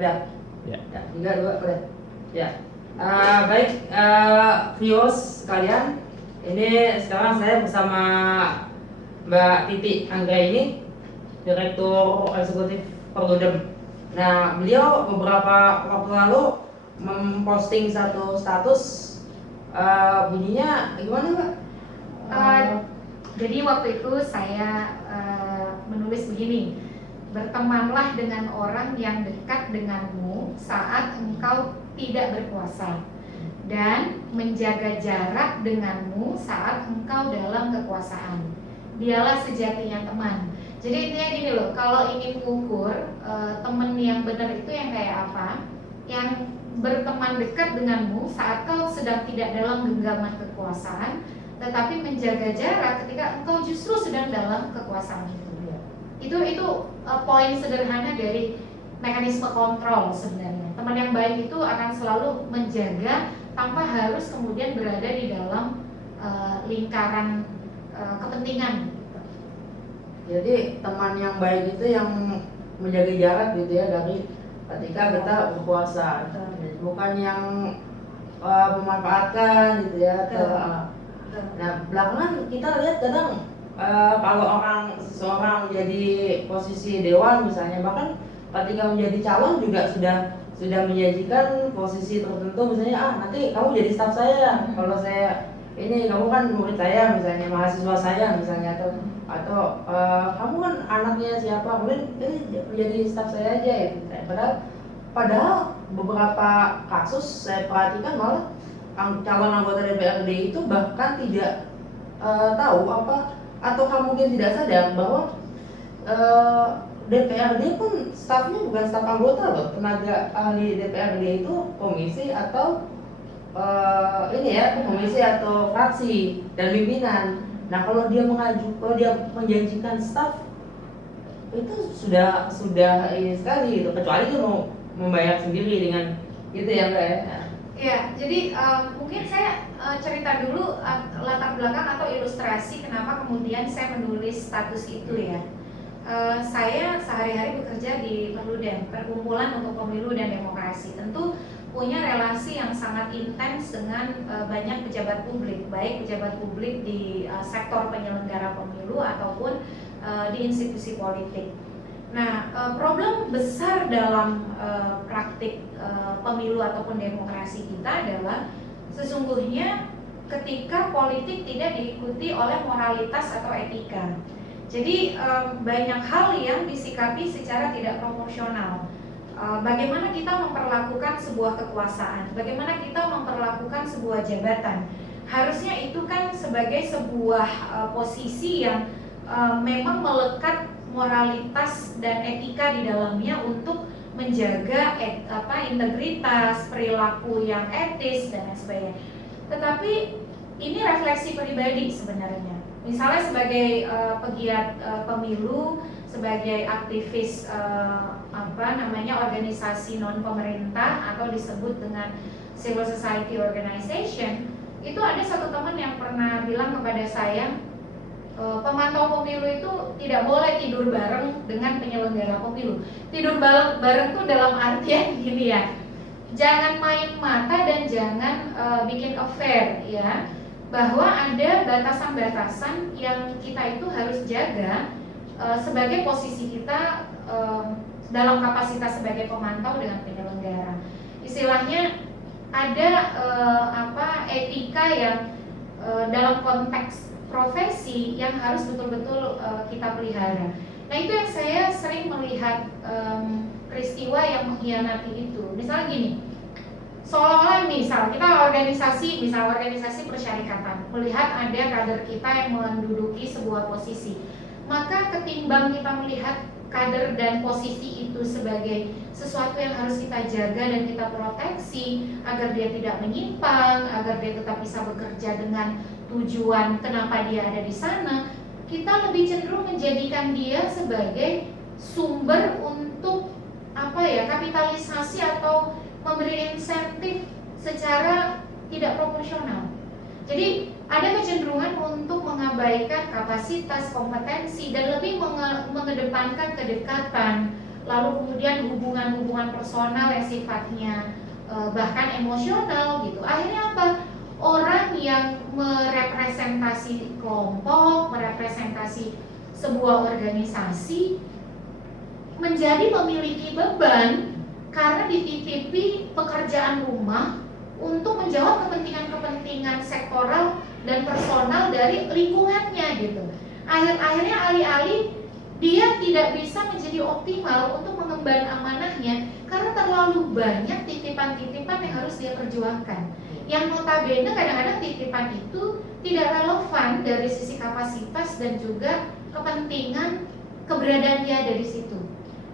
Udah? Ya. Ya, 3, 2, udah. Ya. Baik, viewers sekalian, ini sekarang saya bersama Mbak Titi Anggraini, Direktur Eksekutif Perludem. Nah, beliau beberapa waktu lalu memposting satu status, bunyinya gimana Mbak? Jadi waktu itu saya menulis begini, bertemanlah dengan orang yang dekat denganmu saat engkau tidak berkuasa, dan menjaga jarak denganmu saat engkau dalam kekuasaan. Dialah sejatinya teman. Jadi intinya gini loh, kalau ingin mengukur teman yang benar itu yang kayak apa, yang berteman dekat denganmu saat kau sedang tidak dalam genggaman kekuasaan, tetapi menjaga jarak ketika engkau justru sedang dalam kekuasaan itu. Itu poin sederhana dari mekanisme kontrol sebenarnya. Teman yang baik itu akan selalu menjaga tanpa harus kemudian berada di dalam lingkaran kepentingan. Jadi teman yang baik itu yang menjaga jarak gitu ya dari ketika kita berpuasa, bukan yang memanfaatkan gitu ya. Nah, belakangan kita lihat kadang kalau seseorang menjadi posisi dewan misalnya, bahkan ketika menjadi calon juga sudah menjanjikan posisi tertentu, misalnya nanti kamu jadi staf saya, kalau saya ini kamu kan murid saya misalnya, mahasiswa saya misalnya, atau kamu kan anaknya siapa, kemudian menjadi staf saya aja ya. Padahal beberapa kasus saya perhatikan malah calon anggota DPRD itu bahkan tidak tahu apa, atau mungkin tidak sadar bahwa DPRD pun stafnya bukan staf anggota loh. Tenaga ahli DPRD itu komisi atau komisi atau fraksi dan pimpinan. Nah, kalau dia menjanjikan staf itu sudah ini sekali gitu, kecuali dia mau membayar sendiri dengan gitu ya Mbak ya. Ya, jadi mungkin saya cerita dulu latar belakang atau ilustrasi kenapa kemudian saya menulis status itu ya. Saya sehari-hari bekerja di Perludem, Perkumpulan untuk Pemilu dan Demokrasi. Tentu punya relasi yang sangat intens dengan banyak pejabat publik, baik pejabat publik di sektor penyelenggara pemilu ataupun di institusi politik. Nah, problem besar dalam praktik pemilu ataupun demokrasi kita adalah sesungguhnya ketika politik tidak diikuti oleh moralitas atau etika. Jadi banyak hal yang disikapi secara tidak proporsional. Bagaimana kita memperlakukan sebuah kekuasaan, bagaimana kita memperlakukan sebuah jabatan. Harusnya itu kan sebagai sebuah posisi yang memang melekat moralitas dan etika di dalamnya untuk menjaga integritas, perilaku yang etis dan lain sebagainya. Tetapi ini refleksi pribadi sebenarnya. Misalnya sebagai pegiat pemilu, sebagai aktivis organisasi non pemerintah atau disebut dengan civil society organization, itu ada satu teman yang pernah bilang kepada saya, pemantau pemilu itu tidak boleh tidur bareng dengan penyelenggara pemilu. Tidur bareng tuh dalam artian gini ya, jangan main mata dan jangan bikin affair ya, bahwa ada batasan-batasan yang kita itu harus jaga sebagai posisi kita dalam kapasitas sebagai pemantau dengan penyelenggara. Istilahnya ada etika yang dalam konteks profesi yang harus betul-betul kita pelihara. Nah, itu yang saya sering melihat peristiwa yang mengkhianati itu. Misalnya gini, seolah-olah kita organisasi persyarikatan, melihat ada kader kita yang menduduki sebuah posisi, maka ketimbang kita melihat kader dan posisi itu sebagai sesuatu yang harus kita jaga dan kita proteksi agar dia tidak menyimpang, agar dia tetap bisa bekerja dengan tujuan kenapa dia ada di sana, kita lebih cenderung menjadikan dia sebagai sumber untuk kapitalisasi atau memberi insentif secara tidak proporsional. Jadi ada kecenderungan untuk mengabaikan kapasitas, kompetensi, dan lebih mengedepankan kedekatan, lalu kemudian hubungan-hubungan personal yang sifatnya bahkan emosional gitu. Akhirnya apa? Orang yang merepresentasi kelompok, merepresentasi sebuah organisasi menjadi memiliki beban karena dititipi pekerjaan rumah untuk menjawab kepentingan-kepentingan sektoral dan personal dari lingkungannya gitu. Akhirnya alih-alih dia tidak bisa menjadi optimal untuk mengemban amanahnya karena terlalu banyak titipan-titipan yang harus dia perjuangkan. Yang notabene kadang-kadang titipan itu tidak relevan dari sisi kapasitas dan juga kepentingan keberadaan dia dari situ.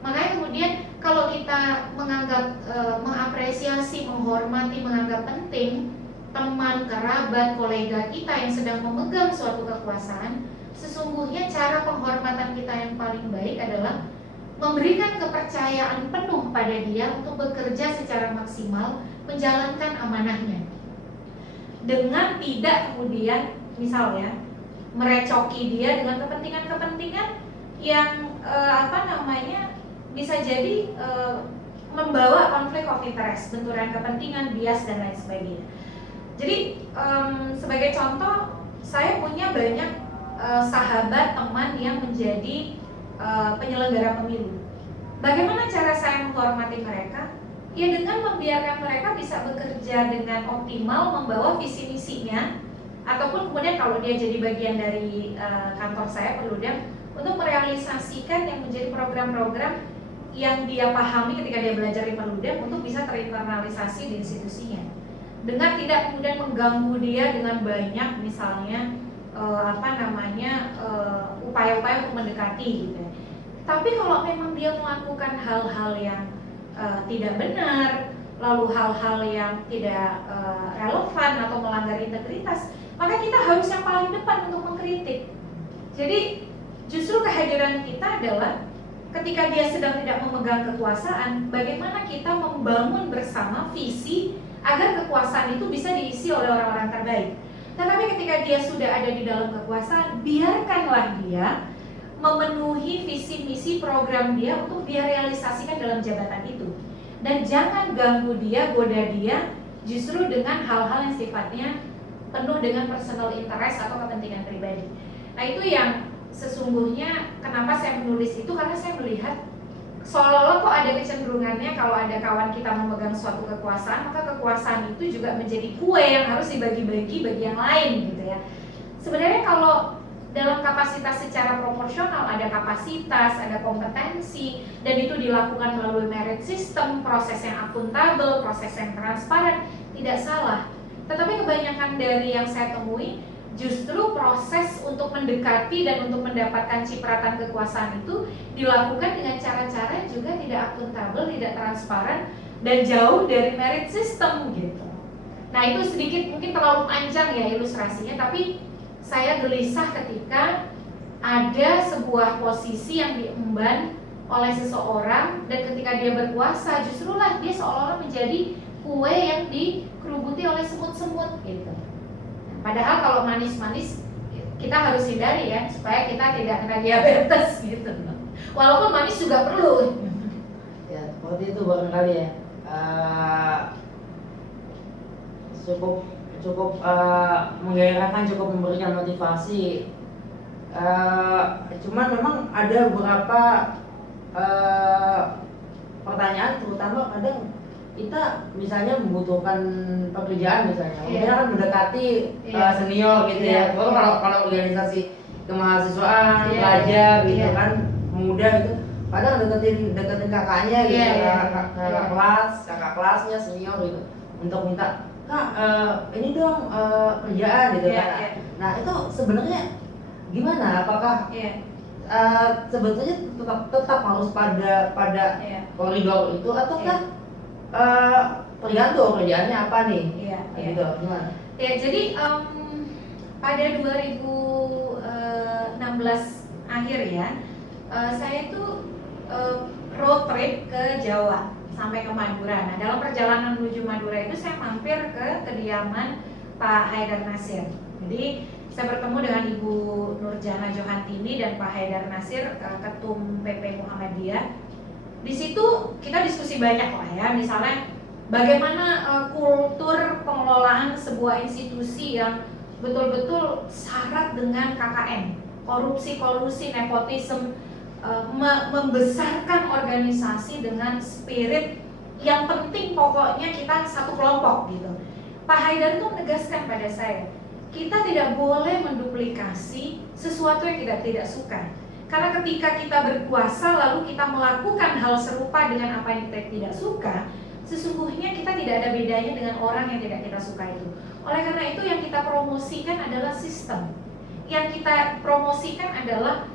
Makanya kemudian kalau kita menganggap mengapresiasi, menghormati, menganggap penting teman, kerabat, kolega kita yang sedang memegang suatu kekuasaan, sesungguhnya cara penghormatan kita yang paling baik adalah memberikan kepercayaan penuh pada dia untuk bekerja secara maksimal menjalankan amanahnya, dengan tidak kemudian misalnya merecoki dia dengan kepentingan-kepentingan yang bisa jadi membawa konflik of interest, benturan kepentingan, bias dan lain sebagainya. Jadi sebagai contoh, saya punya banyak sahabat, teman yang menjadi penyelenggara pemilu. Bagaimana cara saya menghormati mereka? Ya dengan membiarkan mereka bisa bekerja dengan optimal, membawa visi misinya, ataupun kemudian kalau dia jadi bagian dari kantor saya Perludem, untuk merealisasikan yang menjadi program-program yang dia pahami ketika dia belajar di Perludem untuk bisa terinternalisasi di institusinya, dengan tidak kemudian mengganggu dia dengan banyak misalnya upaya-upaya untuk mendekati gitu. Tapi kalau memang dia melakukan hal-hal yang tidak benar, lalu hal-hal yang tidak relevan atau melanggar integritas, maka kita harus yang paling depan untuk mengkritik. Jadi justru kehadiran kita adalah ketika dia sedang tidak memegang kekuasaan, bagaimana kita membangun bersama visi agar kekuasaan itu bisa diisi oleh orang-orang terbaik. Tetapi ketika dia sudah ada di dalam kekuasaan, biarkanlah dia memenuhi visi misi program dia untuk dia realisasikan dalam jabatan itu. Dan jangan ganggu dia, goda dia justru dengan hal-hal yang sifatnya penuh dengan personal interest atau kepentingan pribadi. Nah itu yang sesungguhnya kenapa saya menulis itu, karena saya melihat seolah-olah kok ada kecenderungannya kalau ada kawan kita memegang suatu kekuasaan, maka kekuasaan itu juga menjadi kue yang harus dibagi-bagi bagi yang lain gitu ya. Sebenarnya kalau dalam kapasitas secara proporsional ada kapasitas, ada kompetensi, dan itu dilakukan melalui merit system, proses yang akuntabel, proses yang transparan, tidak salah. Tetapi kebanyakan dari yang saya temui justru proses untuk mendekati dan untuk mendapatkan cipratan kekuasaan itu dilakukan dengan cara-cara yang juga tidak akuntabel, tidak transparan, dan jauh dari merit system gitu. Nah itu sedikit mungkin terlalu panjang ya ilustrasinya, tapi saya gelisah ketika ada sebuah posisi yang diemban oleh seseorang dan ketika dia berkuasa justrulah dia seolah-olah menjadi kue yang dikerubuti oleh semut-semut gitu. Padahal kalau manis-manis kita harus hindari ya supaya kita tidak kena diabetes gitu. Walaupun manis juga perlu. Ya seperti itu barangkali ya. Cukup menggairahkan, cukup memberikan motivasi. Cuman memang ada beberapa pertanyaan, terutama kadang kita misalnya membutuhkan pekerjaan misalnya, kita kan mendekati senior gitu ya. Kalau organisasi kemahasiswaan, pelajar gitu kan, pemuda gitu, kadang deketin kakaknya gitu, kakak kelasnya senior gitu, untuk minta Kak, ini dong kerjaan gitu kan. Nah itu sebenarnya gimana? Apakah sebetulnya tetap harus pada koridor itu ataukah tergantung kerjaannya apa nih? Gitu, gimana? Ya jadi pada 2016 akhir ya, saya itu road trip ke Jawa sampai ke Madura. Nah, dalam perjalanan menuju Madura itu saya mampir ke kediaman Pak Haidar Nasir. Jadi saya bertemu dengan Ibu Nurjana Johantini dan Pak Haidar Nasir, Ketum PP Muhammadiyah. Di situ kita diskusi banyak lah ya, misalnya bagaimana kultur pengelolaan sebuah institusi yang betul-betul syarat dengan KKN, korupsi, kolusi, nepotisme, membesarkan organisasi dengan spirit yang penting pokoknya kita satu kelompok gitu. Pak Haidar itu menegaskan pada saya, kita tidak boleh menduplikasi sesuatu yang kita tidak suka. Karena ketika kita berkuasa lalu kita melakukan hal serupa dengan apa yang kita tidak suka, sesungguhnya kita tidak ada bedanya dengan orang yang tidak kita suka itu. Oleh karena itu yang kita promosikan adalah sistem. Yang kita promosikan adalah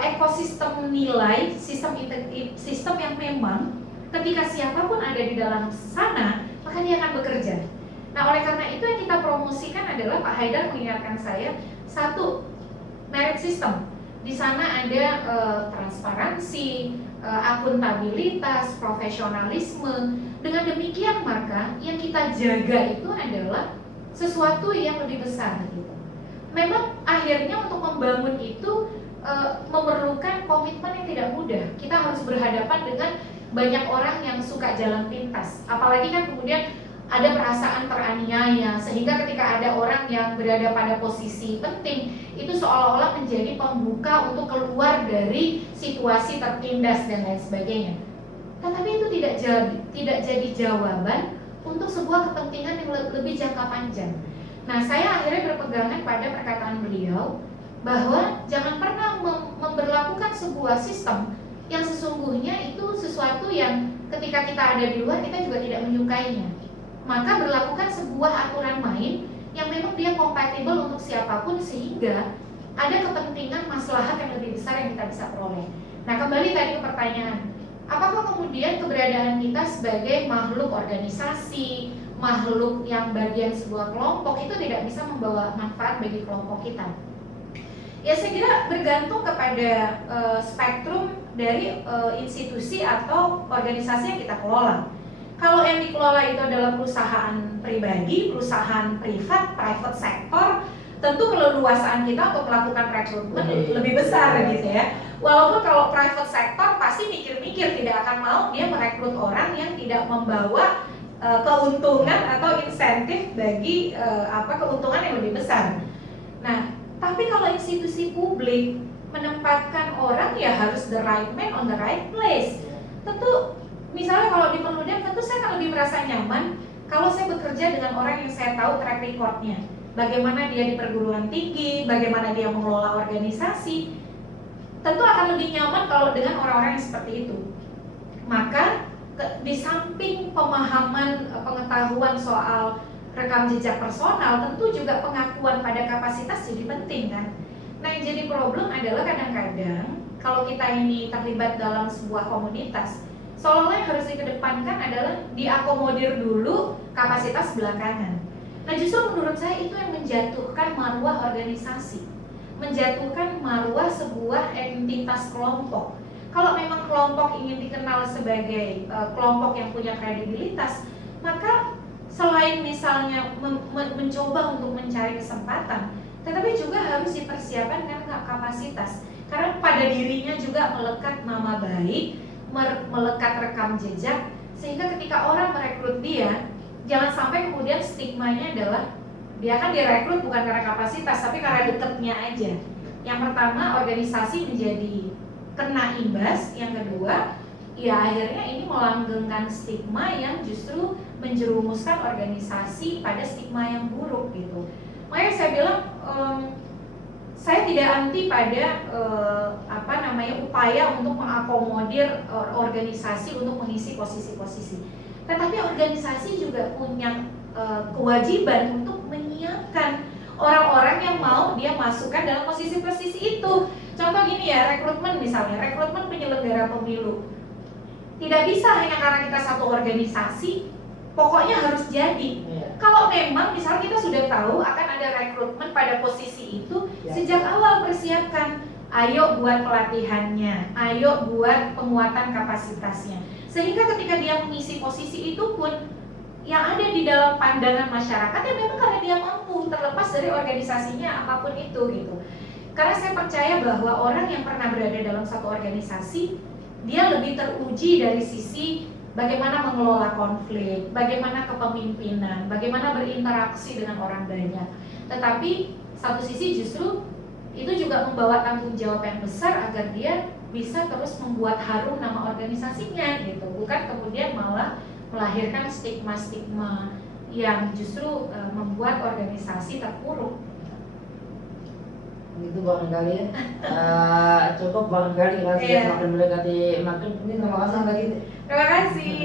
ekosistem nilai, sistem yang memang ketika siapapun ada di dalam sana, maka dia akan bekerja. Nah, oleh karena itu yang kita promosikan adalah Pak Haidar mengingatkan saya, satu, merit system. Di sana ada transparansi, akuntabilitas, profesionalisme. Dengan demikian maka yang kita jaga itu adalah sesuatu yang lebih besar gitu. Memang akhirnya untuk membangun itu memerlukan komitmen yang tidak mudah. Kita harus berhadapan dengan banyak orang yang suka jalan pintas. Apalagi kan kemudian ada perasaan teraniaya, sehingga ketika ada orang yang berada pada posisi penting, itu seolah-olah menjadi pembuka untuk keluar dari situasi tertindas dan lain sebagainya. Tetapi itu tidak jadi jawaban untuk sebuah kepentingan yang lebih jangka panjang. Nah, saya akhirnya berpegangan pada perkataan beliau bahwa jangan pernah memberlakukan sebuah sistem yang sesungguhnya itu sesuatu yang ketika kita ada di luar kita juga tidak menyukainya. Maka berlakukan sebuah aturan main yang memang dia kompatibel untuk siapapun sehingga ada kepentingan maslahat yang lebih besar yang kita bisa peroleh. Nah, kembali tadi ke pertanyaan, apakah kemudian keberadaan kita sebagai makhluk organisasi, makhluk yang bagian sebuah kelompok itu tidak bisa membawa manfaat bagi kelompok kita? Ya, saya kira bergantung kepada spektrum dari institusi atau organisasi yang kita kelola. Kalau yang dikelola itu adalah perusahaan pribadi, perusahaan privat, private sector, tentu keleluasaan kita untuk melakukan rekrutmen lebih besar gitu ya. Walaupun kalau private sector pasti mikir-mikir tidak akan mau dia merekrut orang yang tidak membawa keuntungan atau insentif bagi keuntungan yang lebih besar. Nah, tapi kalau institusi publik menempatkan orang ya harus the right man on the right place. Tentu misalnya kalau di Perludem tentu saya akan lebih merasa nyaman kalau saya bekerja dengan orang yang saya tahu track recordnya, bagaimana dia di perguruan tinggi, bagaimana dia mengelola organisasi. Tentu akan lebih nyaman kalau dengan orang-orang yang seperti itu. Maka di samping pemahaman pengetahuan soal rekam jejak personal, tentu juga pengakuan pada kapasitas jadi penting kan. Nah, yang jadi problem adalah kadang-kadang kalau kita ini terlibat dalam sebuah komunitas, seolah-olah yang harus dikedepankan adalah diakomodir dulu, kapasitas belakangan. Nah, justru menurut saya itu yang menjatuhkan marwah organisasi, menjatuhkan marwah sebuah entitas kelompok. Kalau memang kelompok ingin dikenal sebagai kelompok yang punya kredibilitas, maka selain misalnya mencoba untuk mencari kesempatan, tetapi juga harus dipersiapkan dengan kapasitas. Karena pada dirinya juga melekat nama baik, melekat rekam jejak, sehingga ketika orang merekrut dia, jangan sampai kemudian stigmanya adalah dia kan direkrut bukan karena kapasitas, tapi karena deketnya aja. Yang pertama, organisasi menjadi kena imbas. Yang kedua, ya akhirnya ini melanggengkan stigma yang justru menjerumuskan organisasi pada stigma yang buruk gitu. Makanya saya bilang saya tidak anti pada upaya untuk mengakomodir organisasi untuk mengisi posisi-posisi. Tetapi organisasi juga punya kewajiban untuk menyiapkan orang-orang yang mau dia masukkan dalam posisi-posisi itu. Contoh gini ya, rekrutmen misalnya, rekrutmen penyelenggara pemilu. Tidak bisa hanya karena kita satu organisasi, pokoknya harus jadi. Kalau memang misalnya kita sudah tahu akan ada rekrutmen pada posisi itu, sejak awal persiapkan. Ayo buat pelatihannya, ayo buat penguatan kapasitasnya. Sehingga ketika dia mengisi posisi itu pun yang ada di dalam pandangan masyarakat ya memang karena dia mampu, terlepas dari organisasinya apapun itu gitu. Karena saya percaya bahwa orang yang pernah berada dalam satu organisasi, dia lebih teruji dari sisi bagaimana mengelola konflik, bagaimana kepemimpinan, bagaimana berinteraksi dengan orang banyak. Tetapi satu sisi justru itu juga membawa tanggung jawab yang besar agar dia bisa terus membuat harum nama organisasinya gitu, bukan kemudian malah melahirkan stigma-stigma yang justru membuat organisasi terpuruk. Itu barangkali ya. Cukup barangkali kita Iya. semakin mendekati makin. Ini terima kasih lagi. Terima kasih.